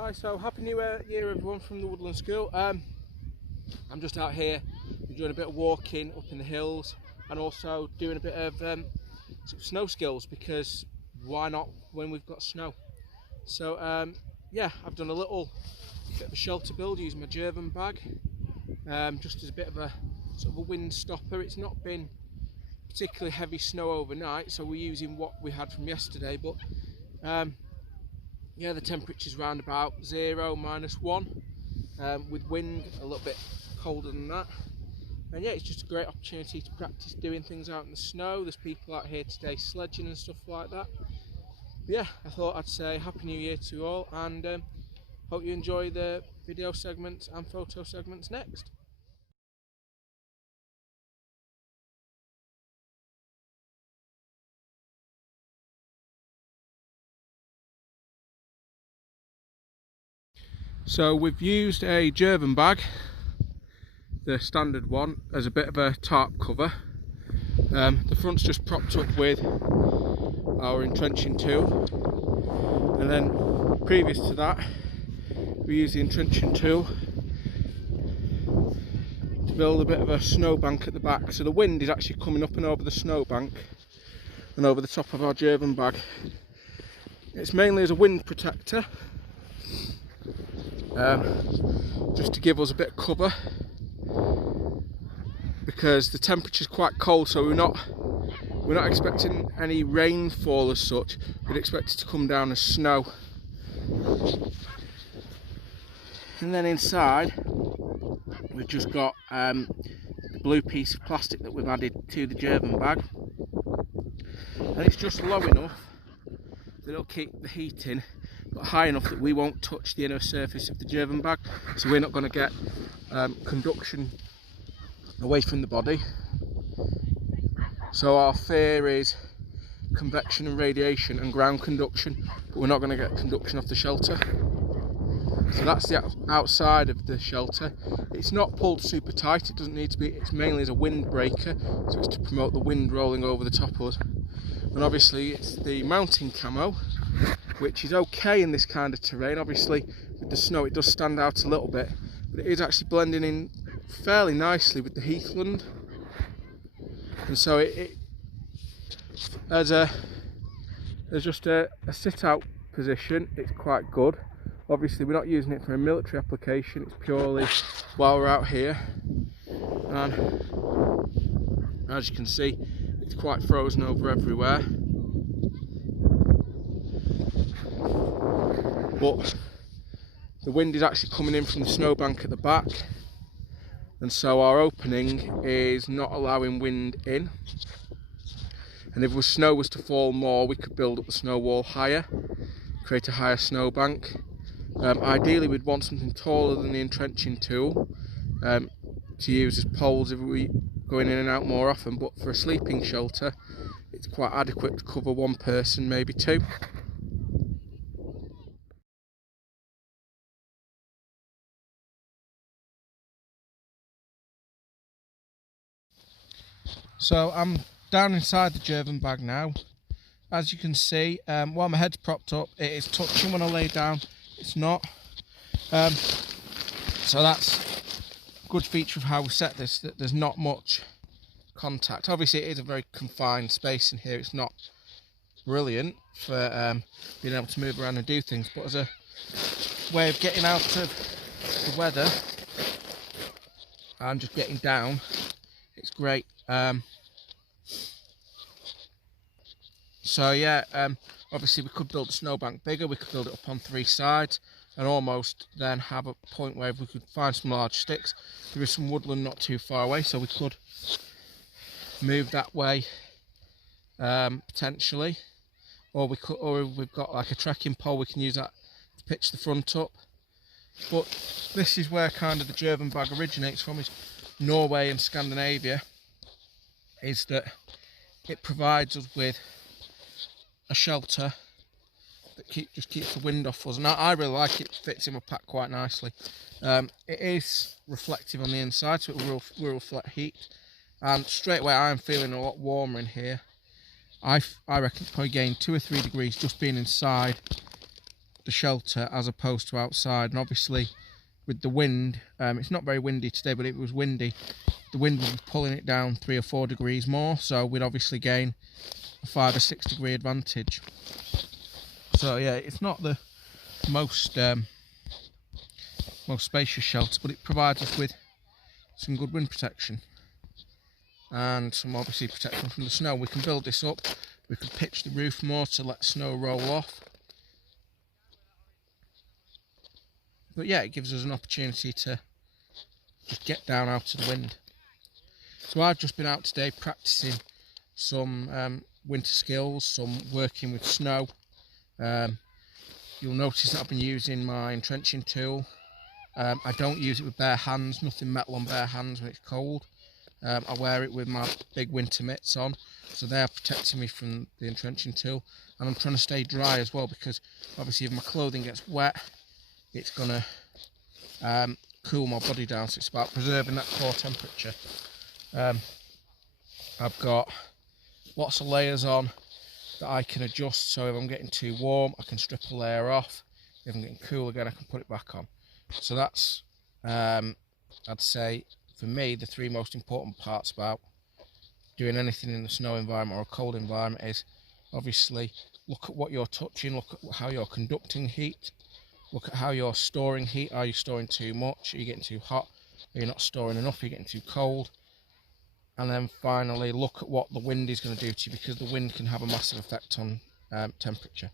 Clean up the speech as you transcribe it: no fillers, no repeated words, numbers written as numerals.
Hi, so happy new year everyone from the Woodland School. I'm just out here doing a bit of walking up in the hills and also doing a bit of sort of snow skills, because why not when we've got snow. So yeah, I've done a little bit of a shelter build using my Jerven bag, just as a bit of a sort of a wind stopper. It's not been particularly heavy snow overnight, so we're using what we had from yesterday, but yeah, the temperature's round about 0, -1, with wind a little bit colder than that. And yeah, it's just a great opportunity to practice doing things out in the snow. There's people out here today sledging and stuff like that. But yeah, I thought I'd say Happy New Year to you all, and hope you enjoy the video segments and photo segments next. So we've used a Jerven bag, the standard one, as a bit of a tarp cover. The front's just propped up with our entrenching tool, and then previous to that we used the entrenching tool to build a bit of a snowbank at the back, so the wind is actually coming up and over the snowbank and over the top of our Jerven bag. It's mainly as a wind protector, just to give us a bit of cover, because the temperature's quite cold, so we're not expecting any rainfall as such. We'd expect it to come down as snow. And then inside we've just got the blue piece of plastic that we've added to the Jerven bag, and it's just low enough that it'll keep the heat in, but high enough that we won't touch the inner surface of the Jerven bag, so we're not going to get conduction away from the body. So our fear is convection and radiation and ground conduction, but we're not going to get conduction off the shelter. So that's the outside of the shelter. It's not pulled super tight, it doesn't need to be, it's mainly as a windbreaker, so it's to promote the wind rolling over the top of us. And obviously it's the mounting camo, which is okay in this kind of terrain. Obviously with the snow it does stand out a little bit, but it is actually blending in fairly nicely with the heathland. And so it as just a sit out position, it's quite good. Obviously we're not using it for a military application, it's purely while we're out here, and as you can see it's quite frozen over everywhere. But the wind is actually coming in from the snowbank at the back, and so our opening is not allowing wind in. And if snow was to fall more, we could build up the snow wall higher, create a higher snowbank. Ideally we'd want something taller than the entrenching tool to use as poles if we going in and out more often, but for a sleeping shelter it's quite adequate to cover one person, maybe two. So I'm down inside the Jerven bag now. As you can see, while my head's propped up, it is touching when I lay down. It's not. So that's a good feature of how we set this, that there's not much contact. Obviously it is a very confined space in here. It's not brilliant for being able to move around and do things, but as a way of getting out of the weather and just getting down, it's great. So yeah, obviously we could build the snowbank bigger, we could build it up on 3 sides and almost then have a point where if we could find some large sticks, there is some woodland not too far away, so we could move that way potentially, or if we've got like a trekking pole, we can use that to pitch the front up. But this is where kind of the Jerven bag originates from, is Norway and Scandinavia, is that it provides us with a shelter that just keeps the wind off us, and I really like it. It fits in my pack quite nicely. It is reflective on the inside, so it will reflect heat, and straight away I am feeling a lot warmer in here. I reckon it's probably gained 2 or 3 degrees just being inside the shelter as opposed to outside. And obviously with the wind, it's not very windy today, but if it was windy, the wind would be pulling it down 3 or 4 degrees more, so we'd obviously gain a 5 or 6 degree advantage. So yeah, it's not the most spacious shelter, but it provides us with some good wind protection and some obviously protection from the snow. We can build this up, we can pitch the roof more to let snow roll off. But yeah, it gives us an opportunity to just get down out of the wind. So I've just been out today practicing some winter skills, some working with snow. You'll notice that I've been using my entrenching tool. I don't use it with bare hands, nothing metal on bare hands when it's cold. I wear it with my big winter mitts on, so they are protecting me from the entrenching tool. And I'm trying to stay dry as well, because obviously if my clothing gets wet, it's going to cool my body down, so it's about preserving that core temperature. I've got lots of layers on that I can adjust, so if I'm getting too warm I can strip a layer off. If I'm getting cool again I can put it back on. So that's I'd say for me the 3 most important parts about doing anything in a snow environment or a cold environment is obviously look at what you're touching, look at how you're conducting heat, look at how you're storing heat. Are you storing too much? Are you getting too hot? Are you not storing enough? Are you getting too cold? And then finally look at what the wind is going to do to you, because the wind can have a massive effect on temperature.